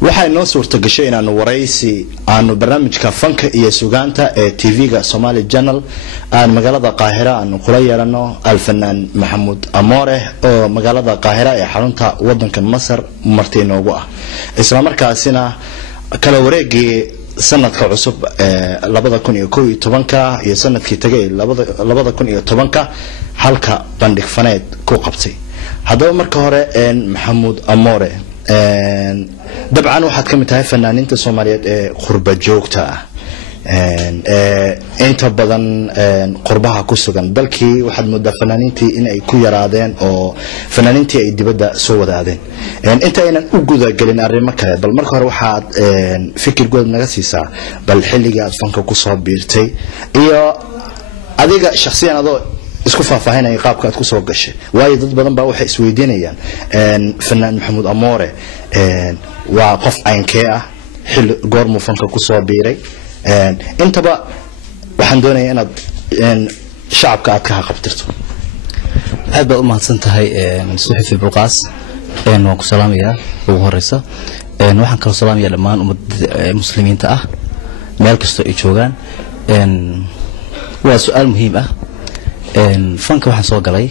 waxay noo suurta gashay inaanu waraysi aanu barnaamijka fanka iyo sugaanta ee TV-ga Somali Channel aan magaalada Qaahira aanu kula yeelano alfanaan Maxamuud Amoore oo magaalada Qaahira ee xarunta wadanka Masar martii noogu ah isla markaasina kala wareegii sanadka cusub 2011 iyo sanadkii tagay 2010 halka bandhig faneed ku qabtay haddaba marka hore Maxamuud Amoore dabcan waxaad ka mid tahay fanaaniinta Soomaaliyeed ee qurba joogta ah inta badan qurbaha ku sugan dalkii waxaad moodaa fanaaniintii in ay ku yaraadeen oo fanaaniintii ay dibadda soo wadaadeen inta aynan u guda galin arrimo kale bal marka hore waxaad fikir good naga siisaa bal xilliga aad fanka ku soo biirtay iyo adiga shakhsiyan adoo isku faahfaahinay qaabka aad ku soo gashay waayo dad badan baa waxay isweydiinayaan fanaan Maxamuud Amoore waa qof aynkee ah xil goormu fanka ku soo biiray intaba waxaan doonayaa inaad shacabka aad ka qabtirto aad baad u mahadsan tahay suxufi Bulqaas waan ku salaamayaa ugu horeysa waxaan kala salaamayaa dhammaan ummadda muslimiinta ah meel kasta ay joogaan waa su'aal muhiim ah fanka waxaan soo galay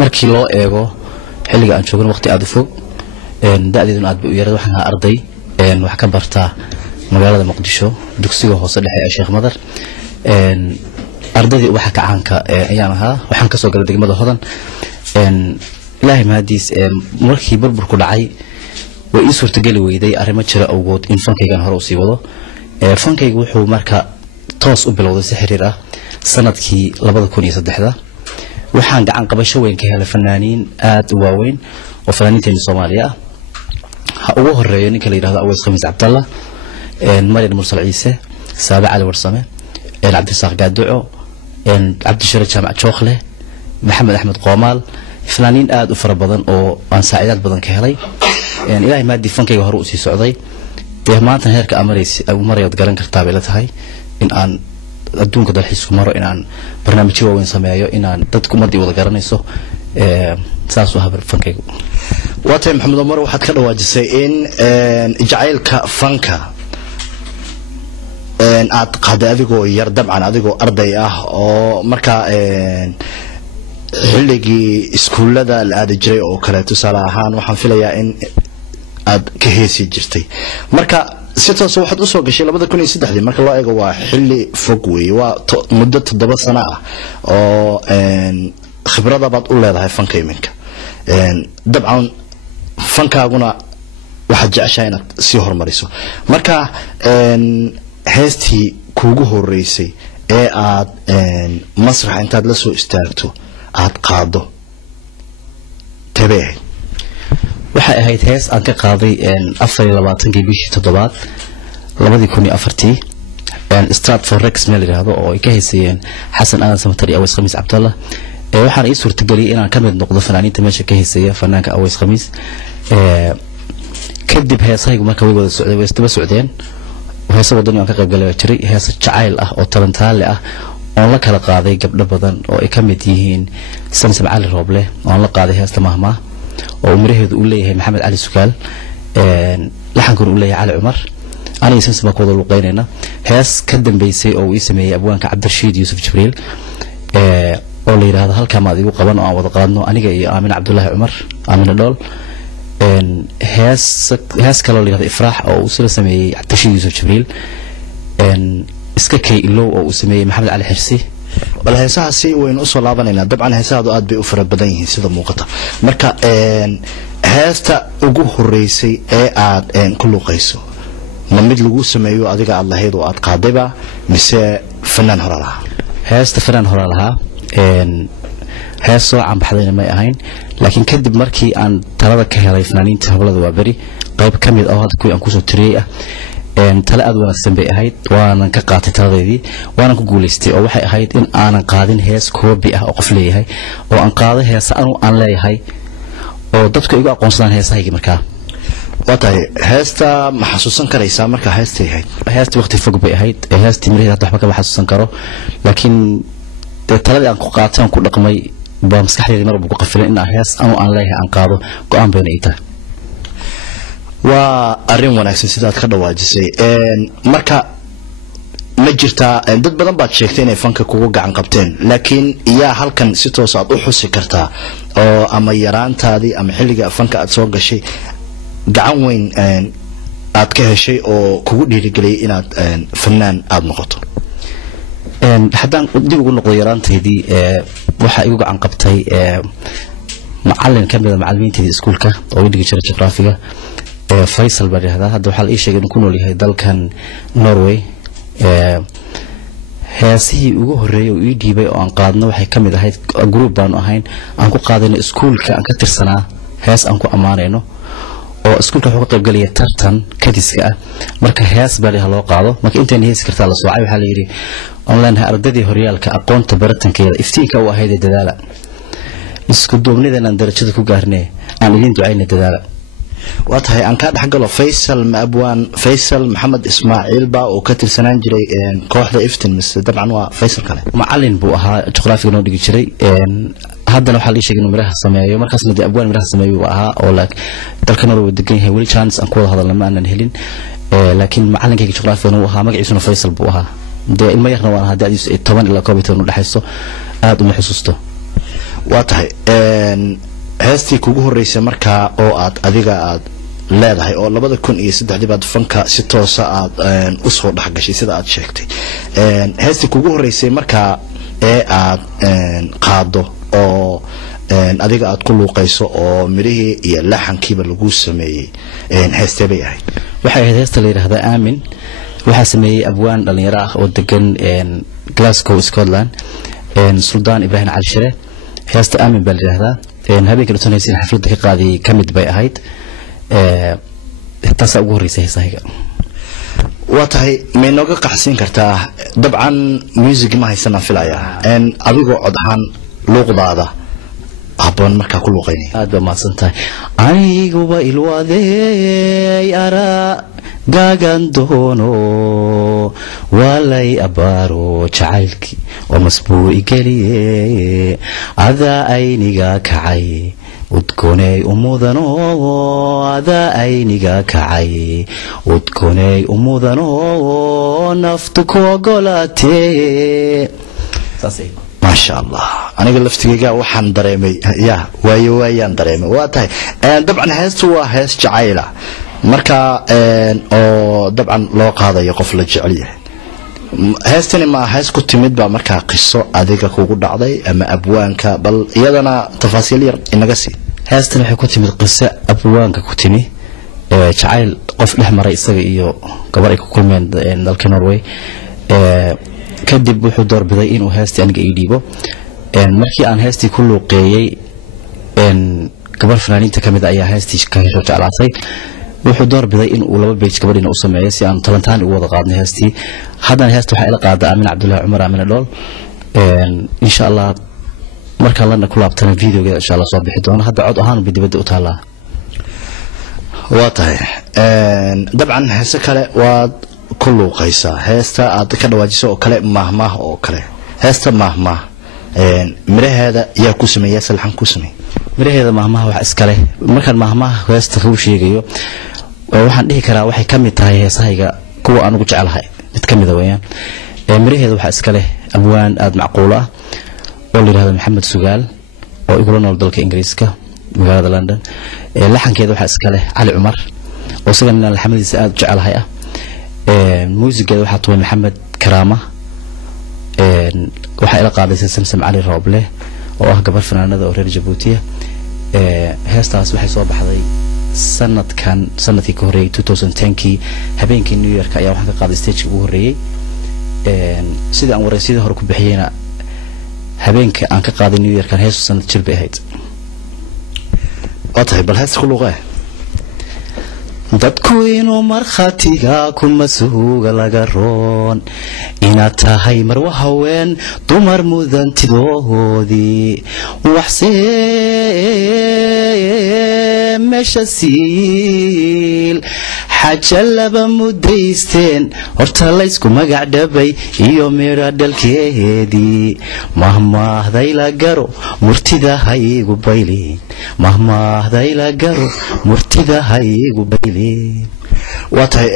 markii loo eego xilliga aan joogno waqti aad u fog da'deeduna aad u yaray waxaan ahaa arday wax ka barta magaalada Muqdisho dugsiga hoose dhexe ee Sheekh Madar ardadii waxa ka caanka ayaan ahaa waxaan ka soo galay degmada Hodan ilaahay mahadiis markii burburku dhacay way ii suurtagali weyday arrimo jira awgood in fankaygan hore u sii wado fankaygu wuxuu marka toos u bilowday si xiriir ah sanadkii 2003 waxaan gacan qabasho weyn ka helay fanaaniin aad u waaweyn oo fanaaniinta Soomaaliya ah ha ugu horeeyo ninka la yiraahdo Aways Khamiis Cabdallah Maryam Mursal Ciise Saaba Cali Warsame Cabdi Saaq Gaaduco Cabdi Shire Jaamac Jookhle Maxamed Axmed Qoomaal fanaaniin aad u fara badan oo aan saacidaad badan ka helay ilaahay maadi fankayga hore u sii socday maanta heerka amarayad garan kartaa bay la tahay in aan adduunka dalxiisku maro in aan barnaamijyo waaweyn sameeyo in aan dadku ummadii wada garanayso saas u habar fankaygu waatay Maxamuud Amoore waxaad ka dhawaajisay in jacaylka fanka aad qaaday adigoo yar dabcan adigoo arday ah oo marka xilligii iskuulada la aadi jiray oo kale tusaale ahaan waxaan filayaa in aad ka heesi jirtay marka si toos waxaad u soo gashay 2003 marka loo eego waa xilli fog weey waa muddo 7 sano ah oo khibrada baad u leedahay fanka iminka dabcan fankaaguna waxaad jeceshahay inaad sii horumariso marka heestii kuugu horeysay ee aad masrax intaad la soo istaagto aad qaado tabee waxay ahayd hees aan ka qaaday 24 bishii 7 2004 Stratford Rex meel yiraahdo oo ay ka heesayeen Xasan Aadan Samatar iyo Aways Khamiis Cabdallah waxaan ii suurtageliyay inaan ka mid noqdo fanaaniinta meesha ka heesaya fanaanka Aways Khamiis kadib heesaygu marka way wada socday way isdaba socdeen heesa wadan aan ka qayb galay jiray heesa jacayl ah oo talantaale ah oo la kala qaaday gabdho badan oo ay ka mid yihiin Samsam Cali Rooble oo la qaaday heesta mahma oo umreheedu u leeyahay Maxamed Cali Sukaal laxankuna u leeyahay Cali Umar aniga Samsam ku wada luqeynayna hees ka dambeysay oo ii sameeyay abwaanka Cabdirashiid Yuusuf Jibriil oo la yiraahdo halka ma adigu qaban oo aan wada qaadno aniga iyo Aamin Cabdullaahi Umar Aamin Dhool hees kale oo la yiraahdo Ifraax oo uu soo sameeyay Cabdirashiid Yuusuf Jibriil iska kay ilow oo uu sameeyay Maxamed Cali Xirsi bal heesahaasi waynu soo laabanayna dabcan heesaadu aad bay u fara badan yihiin sida muuqata marka heesta ugu horeysay ee aad ku luqayso ma mid lagu sameeyo adiga aad lahayd oo aad qaadayba mise fanaan hore lahaa heesta fanaan hore lahaa hees soo caan baxdayna may ahayn laakiin kadib markii aan talada ka helay fanaaniinta hablada waa bari qayb kamid ah oo kuwii aan ku soo tiriyay ah tala aad wanaagsan bay ahayd waanan ka qaatay taladeedii waanan ku guuleystay oo waxay ahayd in aanan qaadin hees koobi ah oo qof leeyahay oo aan qaado hees aan leeyahay oo dadku igu aqoonsadaan heesahayga markaa waatahay heesta ma xasuusan karaysaa marka heestay ahayd heesta waqti fog bay ahayd heestii markii hadda waxba ka xasuusan karo laakiin taladii aan ku qaatay aan ku dhaqmay baa maskaxdayda mar walba ku qafilan in hees aan leeyahay aan qaado go'aan bayna ii tahay وأرين وناكسن سيدات خدا واجسي مركا ma jirtaa dad badan baad sheegtay inay fanka kugu gacan qabteen laakiin yaa halkan si toos ah u xusi kartaa oo ama yaraantaadii ama xilliga fanka aad soo gashay gacan weyn aad ka heshay oo kugu dhiirigeliyay inaad fanaan aad noqoto haddaan dib ugu noqdo yaraantaydii waxa igu gacan qabtay macallin ka mid ah macallimiintii iskuulka oo dhigi jiray geographiga Faisal baa yiraahdaa hadda waxa la ii sheegay inuu ku nool yahay dalkan Norway heesihii ugu horeeyay oo ii dhiibay oo aan qaadno waxay kamid ahayd group baan ahayn aan ku qaadayno iskuulka aan ka tirsanaa hees aan ku amaanayno oo iskuulka wuxuu ka qayb galay tartan kadiska ah marka hees baa loo qaado marka intaan hees kartaa la soocay waxa la yiri online ardadii horyaalka aqoonta baratankeeda iftiinka u ahayd dadaala isku duubnidan aan darajada ku gaarnay aan idin ducayna dadaala واتهاي أن كان حقله فيصل مأبوان فيصل محمد إسماعيل با وكتر سنان جري كوحدة إفتن مس طبعا هو فيصل كله معلن بوها جغرافي نودي جري هذا لو حلي شيء إنه مراه سمايو مركز مدي أبوان مراه سمايو وها أو لك تركنا رو الدقين هي ولي chance أنقول هذا لما أنا نهلين لكن معلن كي جغرافي إنه وها ما جيسونه فيصل بوها ده ما يخنا وانا هذا يس طبعا إلا كوبيته إنه لحسه هذا ما حسسته واتهاي heestii kugu horeysay marka oo aad adiga aad leedahay oo 2003 baad fanka si toos ah aad u soo dhaxgashay sida aad sheegtay heestii kugu horeysay marka ee aad qaado oo adiga aad ku luuqayso oo mirihii iyo laxankiiba lagu sameeyay heestay bay ahayd waxay ahayd heesta la yiraahdo aamin waxa sameeyay abwaan dhalinyaro ah oo degan Glasgow Scotland Suldaan Ibrahim Cali Shire heesta aamin baa la yiraahdaa habeenka la tonaysin xafladda ka qaaday kamid bay ahayd taas ugu horeysay heesayga watahay ma nooga qaxsin kartaa dabcan music ma haysana filaya adigoo cod ahaan luuqdaada habboon markaa ku luuqaynay aad ba maasantahay aniguba ilwaadey ara gagan doono walay abaaro jacaylki oo masbuu igeliye ada ayniga kacay udkoonay umudano ada ayniga kacay udkoonay umudano naftu ku ogolaatee saasay ما شاء الله أنا قلت لفتيجا وحن دريمي يا ويان دريمي واتهاي طبعا هستوا هست جعيلة مركا أو طبعا لو هذا يقف للجعلية هستني ما هست كنت مدبا مركا قصة أذيك كوجود عضي أما أبوانك بل يدنا تفاصيل إنجسي هستني كنت مد قصة أبوانك كنتني جعيل قف لهم رئيس إيو كبرك كل من ذلك نروي kadib wuxuu door biday inuu heesti aniga ii dhiibo markii aan heesti ku luuqeeyay gabar fanaaniinta kamid ah ayaa heesti ka hesho jeclaatay wuxuu door biday in uu laba page gabadhina u sameeyo si aan talantaan ugu wada qaadno heesti haddana heesta waxa ila qaada Aamin Cabdullaahi Cumar Aamin Dhool insha Allah marka lana ku laabtana videoga insha Allah soo bixi doona hadda cod ahaan dibadda u taala waatahay dabcan heesa kale waa كله قيسا هستا عاد كده واجسه أكله مهما أو كله هستا مهما مره هذا يا كوسمي يا سلحن كوسمي مره هذا مهما هو إسكاله مركز مهما هستا هو شيء جيو وحن ده كرا وحي كم يتراي هسايجا كوا أنا كنت على هاي نتكلم ذويا مره هذا وح إسكاله أبوان أد معقولة واللي هذا محمد سجال ويقولون الدولة إنجليزكا مقالة لندن لحن كده وح إسكاله علي عمر وصلنا الحمد سعد جعل هاي موسيقى waxaa tuway Maxamed Karaama waxa ila qaadaysa Samsam Ali Rooble oo ah gabar fanaanada oo reer Djibouti heestaas waxay soo baxday sanadkii ka horeeyay 2010kii habeenkii New York ayaa waxaan ka qaaday stage ugu horeeyay sida aan waraysiida hore ku bixiyayna habeenka aan ka qaaday New York heesu sanad jir bay ahayd waatahay bal heesta ku luuqay dadku inuu markhaatiga kuma suuga laga roon inaad tahay marwa haween dumar mudantidoodii waxsee meesha siil xajalaba mudaysteen horta laysku magac dhabay iyo meera dhalkeedii mahmaahday la garo murtida haygu baylin mahmaahday la garo murtida haygu baylin waatay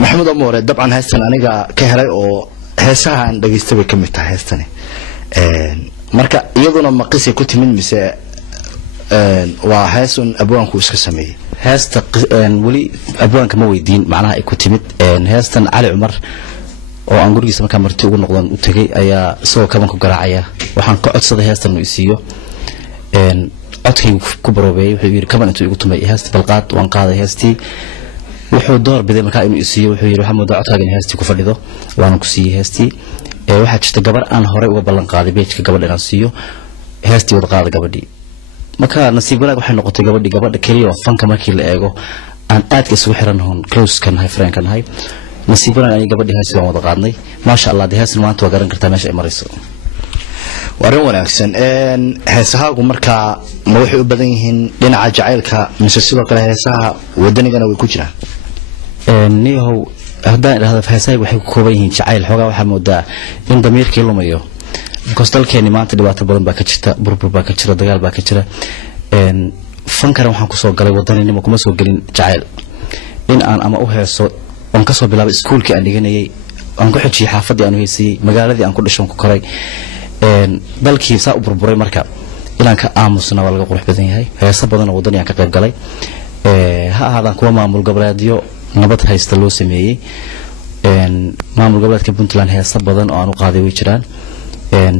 maxamed amoore dabcan heestan aniga ka helay oo heesaha aan dhageystay bay kamid tahay heestani marka iyaduna maqis ku timid mise waa heesun abwaanku iska sameeyay heesta wali abwaanka ma weydiin macnaha ay ku timid heestan cali umar oo aan gurigiisa markaa marti ugu noqdan u tagay ayaa soo kaban ku garaacaya waxaan ka codsaday heestan uu isiiyo codkaygu ku baroobeeyay wuxuu yiri kaban intuu igu tumay heesta balqaad waan qaaday heestii wuxuu door biday markaa inuu isiiyo wuxuu yiri waxa moodaa codkaaga in heestii ku fadhido waan ku siiyay heestii waxa jirta gabar aan hore uga ballan qaaday beejka gabadha inaan siiyo heestii wada qaada gabadhii marka nasiib wanaag waxay noqotay gabadha kaliya oo fanka markii la eego aan aad ka isugu xirannahay close kan hay friend kan hay nasiib wanaag ay gabadhii heestii waan wada qaadnay maasha Allah heestan maanta waa garan kartaa meesha ay marayso waran wanaagsan heesahaagu marka ma waxay u badan yihiin dhinaca jacaylka mise sidoo kale heesaha wadanigana way ku jiraan niyow haddaan idhaahdo heesahaygu waxay ku kooban yihiin jacayl xoogaa waxaa moodaa in damiirkii lumayo kostalkeeni maanta dhibaato badan baa ka jirta burbur baa ka jira dagaal baa ka jira fankana waxaan kusoo galay wadaninimo kuma soo gelin jacayl in aan ama u heeso aan kasoo bilaabay iskuulkii aan dhiganayay aan ku xijiyay xaafadii aan u heysayay magaaladii aan ku dhashan ku koray dalkii saa u burburay marka inaan ka aamusna waa laga qurux badan yahay heeso badan oo wadani aan ka qayb galay ha ahaadaan kuwa maamul goboleedyo nabad haysta loo sameeyay maamul goboleedka Puntland heeso badan oo aan u qaaday way jiraan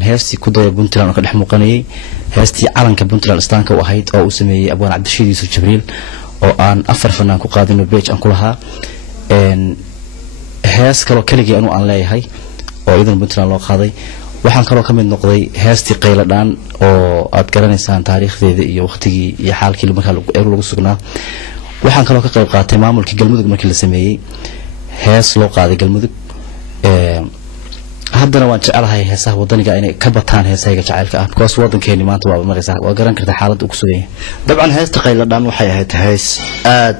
heestii ku dayay Puntland oo ka dhex muuqanayay heestii calanka Puntland istaanka u ahayd oo uu sameeyay abwaan Cabdishiid Yuusuf Jibriil oo aan 4 fanaan ku qaadino beej aan ku lahaa hees kale kaligii aan leeyahay oo idan Puntland loo qaaday waxaan kaloo kamid noqday heestii qayladaan oo aad garanaysaan taariikhdeeda iyo waqtigii iyo xaalkii markaa lagu sugnaa waxaan kaloo ka qayb qaatay maamulkii galmudug markii la sameeyay hees loo qaaday galmudug haddana waan jecelahay heesaha wadaniga inay ka bataan heesayga jacaylka ah because wadankeeni maanta waa maraysaa waa garan kartaa xaaladda uu ku sugan yahay dabcan heesta qayladaan waxay ahayd hees aad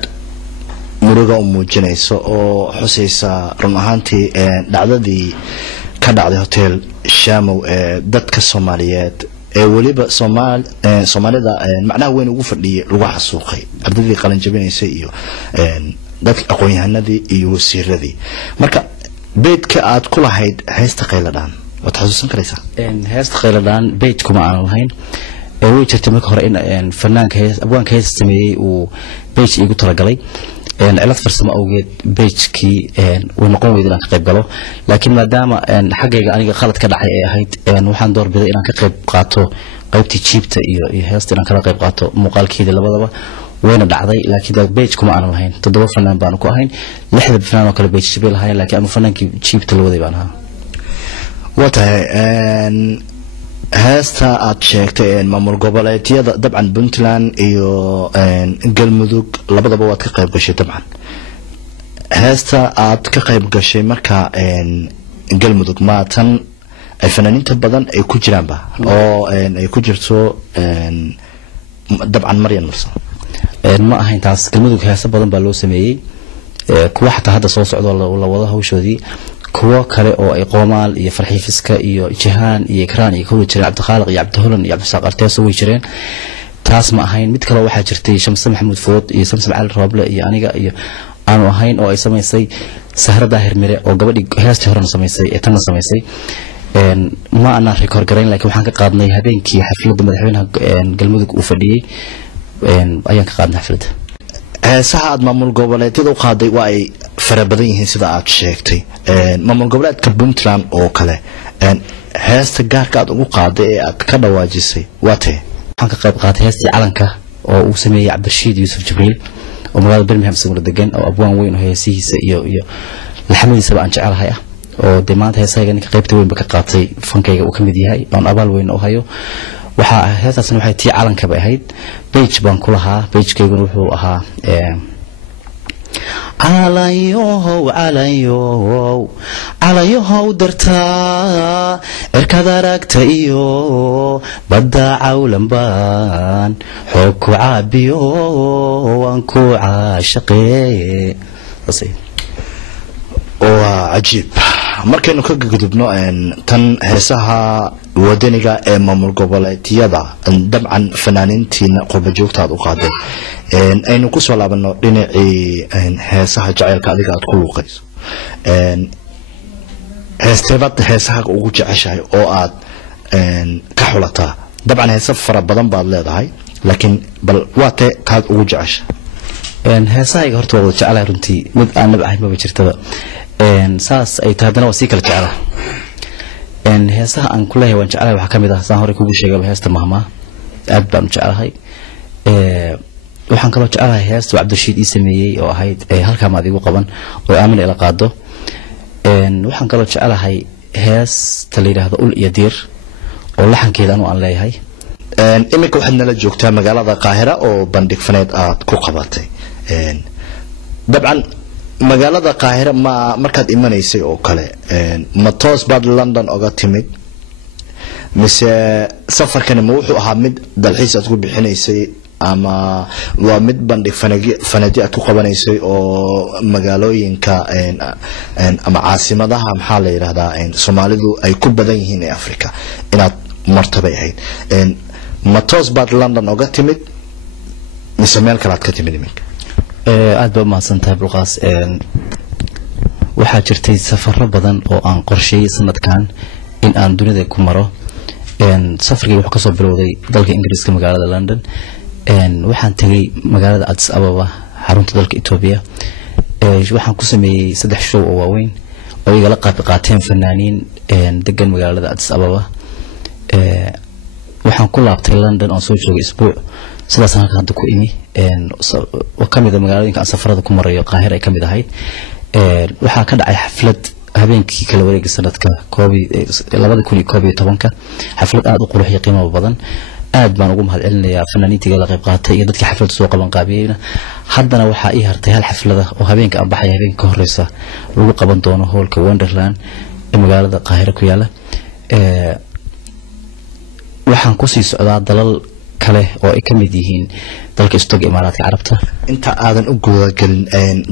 muruga u muujinayso oo xusaysa run ahaantii dhacdadii ka dhacday hotel Shamow dadka Soomaaliyeed waliba Soomaalida macnaha weyn ugu fadhiyay lagu xasuuqay ardadii qalan jabinaysay iyo dadka aqoon-yahanadii iyo wasiiradii marka beedka aad ku lahayd heesta qayladaan waad xasuusan karaysaa heesta qayladaan beed kuma aan lahayn way jirtay marka hore in fanaanka abwaanka heesta sameeyay uu beej igu talagalay cilad farsamo awgeed beejkii uu noqon weyd inaan ka qayb galo laakiin maadaama xaggayga aniga khalad ka dhacay ay ahayd waxaan doorbiday inaan ka qayb qaato qaybtii jiibta iyo heesta inaan kala qayb qaato muuqaalkeeda labadaba wayna dhacday laakiin beej kuma aan lahayn 7 fanaan baan ku ahayn 6 fanaan oo kale beej jibay lahayn laakiin anu fanaankii jiibta la waday baan ahaa watahay heesta aad sheegtay maamul goboleedyada dabcan Puntland iyo galmudug labadaba waad ka qayb gashay dabcan heesta aad ka qayb gashay marka galmudug ma tan ay fanaaniinta badan ay ku jiraan ba oo ay ku jirto dabcan Maryan Mursal ma ahayn taas galmudug heeso badan baa loo sameeyay kuwa xataa hadda soo socdo la wada hawshoodii kuwa kale oo ay qoomaal iyo farxiifiska iyo jihaan iyo ikraan iyo kuwa jireen Cabdikhaliq iyo Cabdihulan iyo Cabdisaaq Arteeso way jireen taas ma ahayn mid kale waxa jirtay Shamsi Maxamuud Food iyo Samsam Cali Rooble iyo aniga iyo aanu ahayn oo ay sameysay Sahra Daahir Mire oo gabadhii heestii hore sameysay ee tan sameysay ma ana record gareyn laakiin waxaan ka qaadnay habeenkii xafladda madaxweynaha galmudug uu fadhiyay ayaan ka qaadnay xafladda heesaha aad maamul goboleedyada u qaaday waa ay fara badan yihiin sida aad sheegtay maamul goboleedka Puntland oo kale heesta gaarka aad ugu qaaday ee aad ka dhawaajisay waatee waxaan ka qayb qaatay heestii calanka oo uu sameeyay Cabdishiid Yuusuf Jibriil oo magaalada Birmingham soo degan oo abwaan weyn oo heesihiisa iyo laxmadiisa aan jecelahay ah oo maanta heesayga ninka qaybta weyn ba ka qaatay fankayga uu kamid yahay aan abaal weyn u hayo waxa heestaasna waxay tii calanka bay ahayd page baan ku lahaa page-keyguna wuxuu ahaa calanyow calanyow calayahow dartaa cirkad aragta iyo badda cawlanbaan xoog ku caabiyo waan ku caashaqee وعجيب markaynu ka gudubno tan heesaha wadaniga ee maamul goboleedyada dabcan fanaaniintiina qurba joogtaad u qaadeen aynu ku soo laabano dhinacii heesaha jaceylka adiga aad ku luuqayso heesteebad heesaha ugu jeceshahay oo aad ka xulataa dabcan heesa fara badan baad leedahay laakiin bal waate kaad ugu jeceshahay heesahayga horta waa wada jecelahay runtii mid aan nabacayn maba jirtaba saas ay tahay haddana waa sii kala jecelahay heesaha aan ku leeyahay waan jecelahay waxaa ka mid ah saan horey kugu sheegay heesta mahmaa aad baan u jecelahay waxaan kaloo jecelahay heesta cabdirashiid ii sameeyey oo ahayd halkaa maad igu qaban oo aamin ila qaado waxaan kaloo jecelahay heesta la yidhaahdo ul iyo diir oo laxankeeda anu aan leeyahay iminka waxaad nala joogtaa magaalada qaahira oo bandhig faneed aad ku qabatay dabcan magaalada qaahira ma markaad imanaysay oo kale ma toos baad London oga timid mise safarkani ma wuxuu ahaa mid dalxiis aad ku bixinaysay ama waa mid bandhig faneed aad ku qabanaysay oo magaalooyinka ama caasimadaha maxaa la yiraahdaa Soomaalidu ay ku badan yihiin ee Afrika inaad martabay ahayd ma toos baad London oga timid mise meel kale aad ka timid iminka aad ba mahadsantahay bulqaas waxaa jirtay safarro badan oo aan qorsheeyay sanadkan in aan dunida ku maro safarkii wuxuu ka soo bilowday dalka Ingiriiska magaalada London waxaan tagay magaalada Addis Ababa xarunta dalka Ethiopia waxaan ku sameeyay 3 show oo waaweyn oo iga la qayb qaateen fanaaniin degan magaalada Addis Ababa waxaan ku laabtay London oo soo joogay isbuuc sidaas aan hadda ku imi oo kamid ah magaalooyinka aan safarada ku marayo Qaahira ay kamid ahayd waxaa ka dhacay xaflad habeenkii kala wareegay sanadka 2011 xaflad aad u qurux iyo qiimo badan aad baan ugu mahadcelinayaa fanaaniintiga la qayb qaatay iyo dadkii xafladda soo qaban qaabiyayna haddana waxaa ii hartay hal xaflada oo habeenka aan baxay habeenka ka horeysa lagu qaban doono hoolka Wonderland ee magaalada Qaahira ku yaala waxaan ku sii socdaa dalal kale oo ay kamid yihiin dalka Istoga Imaaraadka Carabta inta aadan u guda galin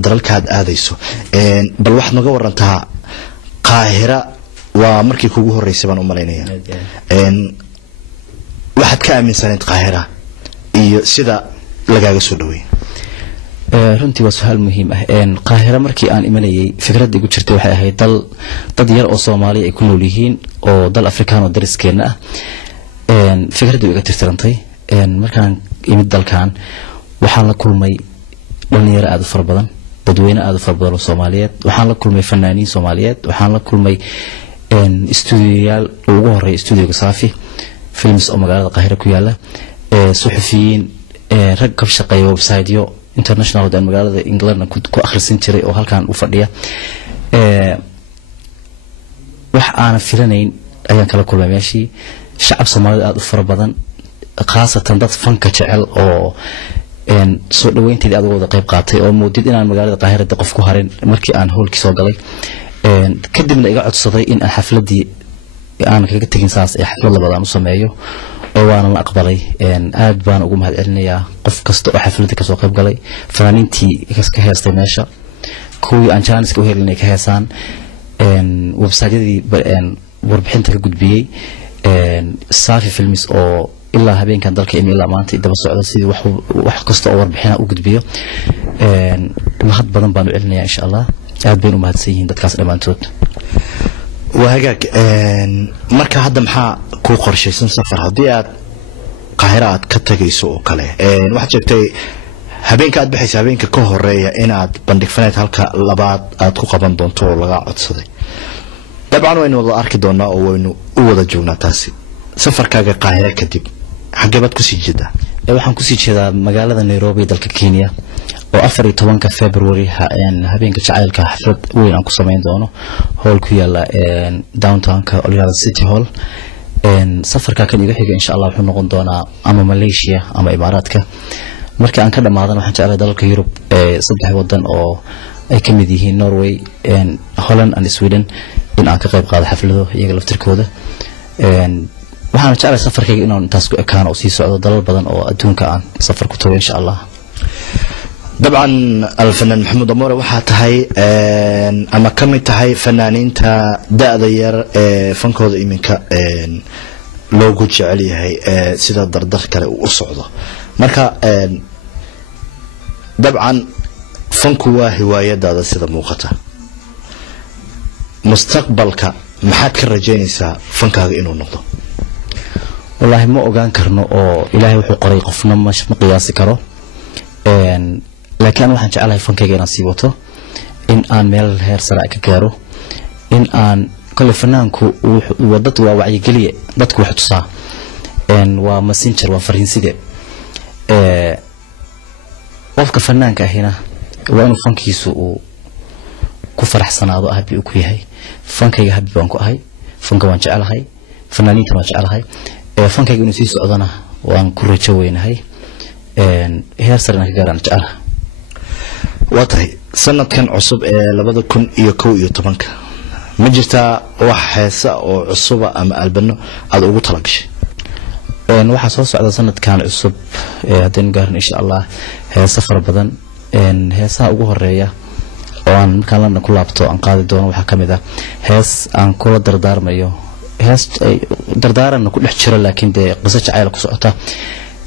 dalalkaad aadayso bal waxaad naga warantaa Qaahira waa markii kugu horeysay baan u maleynaya waxaad ka aaminsanayd Qaahira iyo sida lagaaga soo dhaweeyay runtii waa su'aal muhiim ah Qaahira markii aan imanayay fikradda igu jirtay waxay ahayd dad yar oo Soomaali ay ku nool yihiin oo dal Afrikaan oo dariskeena ah fikraddu iga tirtirantay markaan imid dalkan waxaan la kulmay dhalinyaro aad u fara badan dadweyne aad u fara badan oo Soomaaliyeed waxaan la kulmay fanaaniin Soomaaliyeed waxaan la kulmay studiyaal ugu horeeyay studiyoga Saafi films oo magaalada Qaahira ku yaala suxufiyiin rag ka shaqeeya website-yo international oo magaalada England ku akhrisan jiray oo halkan u fadhiya wax aan filanayn ayaan kala kulmay meeshii shacab Soomaaliyeed aad u fara badan khaasatan dad fanka jecel oo soo dhaweynteedii aad wada qayb qaatay oo moodid inaan magaalada Qaahira qof ku harin markii aan hoolkii soo galay kadibna iga codsaday in aan xafladii aan kaga tagin saas ee xaflad labaad u sameeyo oo waan la aqbalay aad baan ugu mahadcelinayaa qof kasta oo xafladda ka soo qayb galay fanaaniintii ka heestay meesha kuwii aan chance u helinay ka heesaan website-yadii warbixinta ka gudbiyay Saafi films oo ilaa habeenkan dalka ila maanta daba socdo sidii wax kasta oo warbixina u gudbiyo mahad badan baan u celinayaa insha Allah aad baan u mahadsan yihiin dadkaas dhamaantood وهاجاك marka hadda maxaa ku qorshaysan safar hadii aad Qaahira aad ka tagayso oo kale waxa jirtay habeenka aad bixayso habeenka ka horeeya inaad bandhig faneed halka labaad aad ku qaban doonto oo laga codsaday dabcan waynu wada arki doonaa oo waynu u wada joognaa taasi safarkaaga Qaahira kadib xageebad ku sii jeedaa waxaan ku sii jeedaa magaalada Nairobi dalka Kenya oo 14 February habeenka jacaylka xaflad weyn aan ku sameyn doono hool ku yaala downtown-ka Oliyada City Hall safarka kan iga xiga insha Allah wuxuu noqon doonaa ama Malaysia ama Imaaraadka markii aan ka dhamaadana waxaan jeclahay dalalka Europe 3 wadan oo ay kamid yihiin Norway Holland and Sweden in aan ka qayb qaado xaflado iyaga laftirkooda waxaan jeclahay safarkayga inaan intaas ku ekaan oo sii socdo dalal badan oo adduunka aan safar ku tago insha Allah طبعا الفنان محمود أمورة waxaa tahay ama kamid tahay fanaaniinta daada yar fankooda iminka loogu jecel yahay sida dardar kale u socdo marka dabcan fanku waa hiwaayadaada sida muuqata mustaqbalka maxaad ka rajaynaysaa fankaaga inuu noqdo wallahi ma ogaan karno oo ilaahay wuxuu qoray qofna ma qiyaasi karo laakiin waxaan jecelahay fankayga inaan sii wato in aan meel heer sare ka gaaro in aan kale fanaanku wadada waa wacyigeliye dadku wax tusaa waa messenger waa fariinside qofka fanaanka ahina waa inuu fankiisu uu ku faraxsanaado habi uu ku yahay fankayga habi baan ku ahay fanka waan jecelahay fanaaniinta waan jecelahay fankayga inuu sii socdana waan ku rajo weynahay heer sare ka gaaraan jecelahay waatahay sanadkan cusub ee 2011 ma jirtaa wax heesa oo cusuba ama albano aad ugu talagashay waxa soo socda sanadkan cusub hadeen gaarin insha Allah heesa far badan heesaha ugu horeeya oo aan markaan la ku laabto aan qaadi doono waxa kamid ah hees aan kula dardaarmayo hees dardaaran ku dhex jira laakiin de qiso jacayl ku socota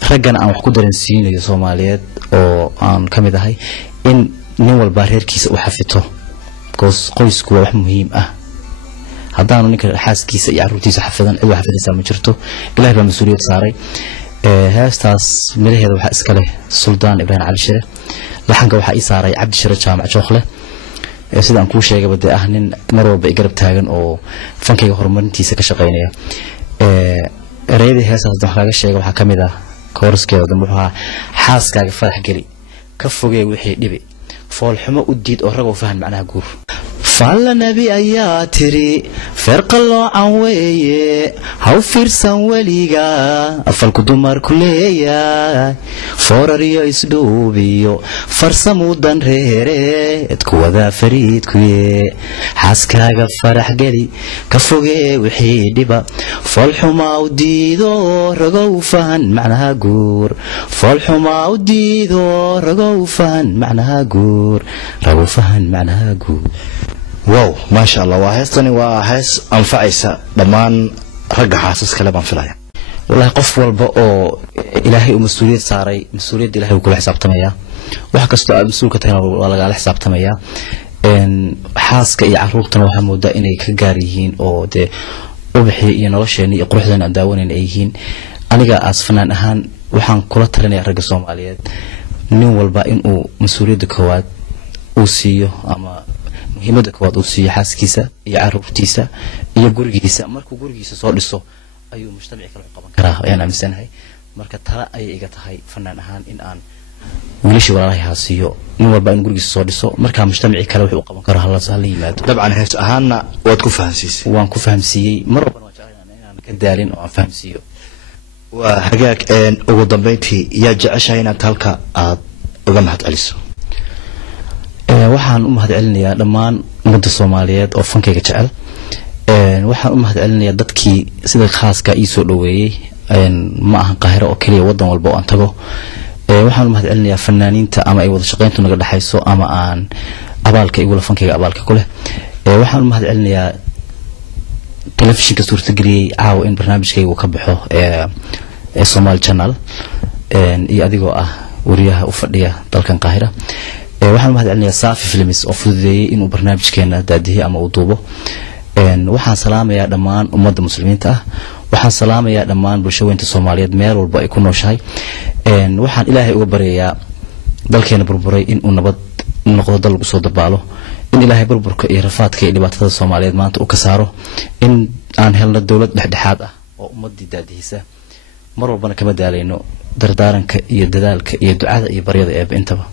raggan aan wax ku dareensiinayo Soomaaliyeed oo aan kamid ahay in nin walba reerkiisa u xafito qoysku waa wax muhiim ah hadaan ninka xaaskiisa iyo carruurtiisa xafidan ay xafidaysa ma jirto ilaahay baa mas'uuliyad saaray heestaas miraheeda waxa iska leh Suldaan Ibrahim Ali Shire laxanka waxa ay saaray Cabdi Shire Jaamac Jookhle sida aan ku sheegay bade ah nin mar walba garab taagan oo fankayga horumarintiisa ka shaqeynaya ereyada heestaas waxa laga sheegay waxa kamid ah koorskeeda wuxuu xaaskaaga farax gali ka fogee wixii dhibi fool xumo u diid oo rag oo faham macnaha guur falla nabi ayaa tiri farqa loo canweeye haw fiirsan weliga afalku dumar ku leeyahay foorariyo isdhuubiyo farsamuudan reereed ku wada fariidku yee xaaskaaga farax geli ka fogee wixii dhiba fool xumo u diido ragow fahan macnaha guur fool xumo u diido ragow fahan macnaha guur ragow fahan macnaha guur واو ما شاء الله وهستني وهس أنفعيسا دمان رجع حاسس كلام فلايا والله قف والبا أو إلهي ومسؤولية صاري مسؤولية إلهي وكل حساب تميا وحكستو مسؤول كتير ولا على حساب تميا إن حاس كي عروقتنا وحمودا إني كجاريين أو ده وبحي ينرشني يقرح لنا داون إن أيهين أنا جا أسفنا أهان وحن كل ترني رجع صوماليات نو والبا إنه مسؤولية كواد وسيو أما muhiimada koowaad uu siiyo xaaskiisa iyo carruurtiisa iyo gurigiisa markuu gurigiisa soo dhiso ayuu mujtamac kale u qaban karaa ayaan aaminsanahay marka tala ay iga tahay fanaan ahaan in aan wiilasha walaalahay haasiyo nin walba in gurigiisa soo dhiso marka mujtamac kale wuxuu qaban karaa hal yimaado dabcan hees ahaanna waad ku fahansiisay waan ku fahamsiiyay mar walba waan jeclahay inaan ka daalin oo aan fahamsiiyo waa hagaag ugu dambeyntii yaa jeceshahay inaad halka aad uga mahadceliso waxaan u mahadcelinayaa dhammaan ummadda Soomaaliyeed oo fankayga jecel waxaan u mahadcelinayaa dadkii sida khaaska ii soo dhaweeyay ma ahan Qaahiro oo kaliya wadan walba oo aan tago waxaan u mahadcelinayaa fanaaniinta ama ay wada shaqeyntu naga dhaxayso ama aan abaalka igu la fankayga abaalka ku leh waxaan u mahadcelinayaa telefishinka suurtageliyay caawa in barnaamijkaygu ka baxo Somali Channel iyo adigoo ah wariyaha u fadhiya dalkan Qaahira waxaan mahadcelinayaa Safi Films oo fududeeyay inuu barnaamijkeena daadihi ama uu duubo waxaan salaamayaa dhammaan ummadda muslimiinta ah waxaan salaamayaa dhammaan bulshooyinka Soomaaliyeed meel walba ay ku nooshahay waxaan Ilaahay uga baryayaa dalkeena burburay in uu nabad noqdo dal ugu soo dabaalo in Ilaahay burburka iyo rafaadka iyo dhibaatada Soomaaliyeed maanta uu ka saaro in aan helno dawlad dhexdhexaad ah oo ummadii daadihisa mar walbana kama daalayno dardaaranka iyo dadaalka iyo ducada iyo baryada ee intaba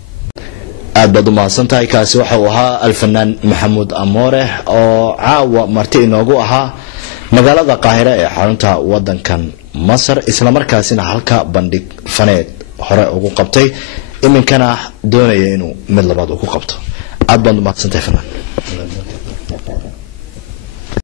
aad baad u mahadsantahay kaasi waxa uu ahaa alfanaan Maxamuud Amoore oo caawa marti inoogu ahaa magaalada Qaahira ee xarunta wadankan Masar isla markaasina halka bandhig faneed hore ugu qabtay iminkana doonaya inuu mid labaad ugu qabto aad baad u mahadsantahay fanaan